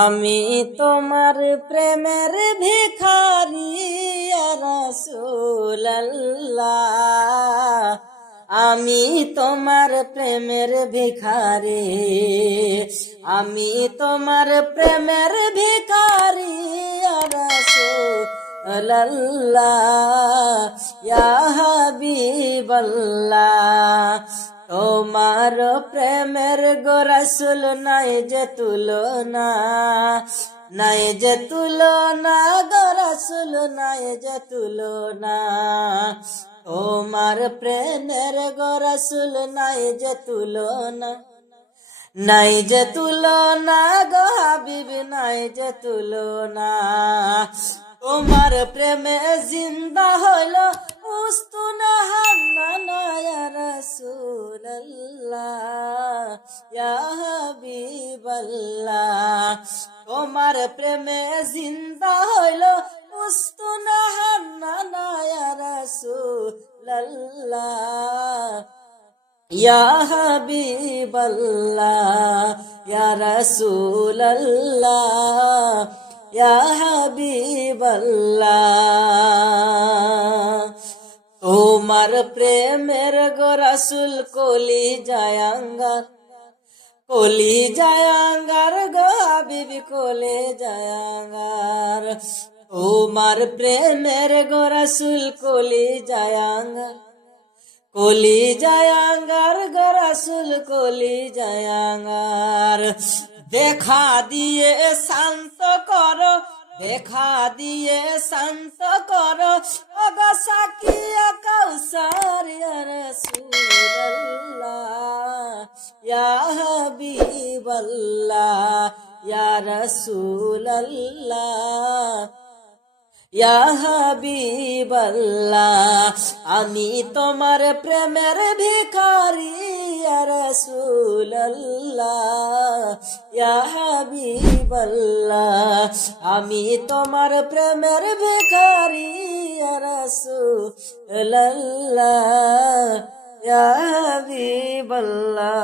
আমি তোমার প্রেমের ভিখারি ইয়া রাসূলুল্লাহ। আমি তোমার প্রেমের ভিখারি, আমি তোমার প্রেমের ভিখারি ইয়া রাসূলুল্লাহ ইয়া হাবিবাল্লাহ। তোমার প্রেমের গো রাসূল নাই যে তুলনা, নাই যে তুলনা গো রাসূল নাই যে তুলনা। তোমার প্রেমের গো রাসূল নাই যে তুলনা, নাই যে তুলনা গো হাবিব নাই যে তুলনা। তোমার প্রেমে জিন্দা হইল উস্তুনা হান্নানা ইয়া রাসূলুল্লাহ ইয়া হাবিবাল্লাহ। তোমার প্রেমে জিন্দা হইল উস্তুনা হান্নানা ইয়া রাসূলুল্লাহ ইয়া হাবিবাল্লাহ ইয়া রাসূলুল্লাহ ইয়া হাবিবাল্লাহ। তোমার প্রেমের গো রাসূল কলি জায়াঙ্গার, কলি জায়াঙ্গার গো হাবিব কলি জায়াঙ্গার। তোমার প্রেমের গো রাসূল কলি জায়াঙ্গার, কলি জায়াঙ্গার গো রাসূল কলি জায়াঙ্গার। দেখা দিয়ে শান্ত করো, দেখা দিয়ে শান্ত করো ওগো সাকিয়া কাউসার ইয়া রাসূলুল্লাহ ইয়া হাবিবাল্লাহ ইয়া রাসূলুল্লাহ ইয়া হাবিবাল্লাহ। আমি তোমার প্রেমের ভিখারি ইয়া রাসূলুল্লাহ ইয়া হাবিবাল্লাহ। আমি তোমার প্রেমের ভিখারি ইয়া রাসূলুল্লাহ ইয়া হাবিবাল্লাহ।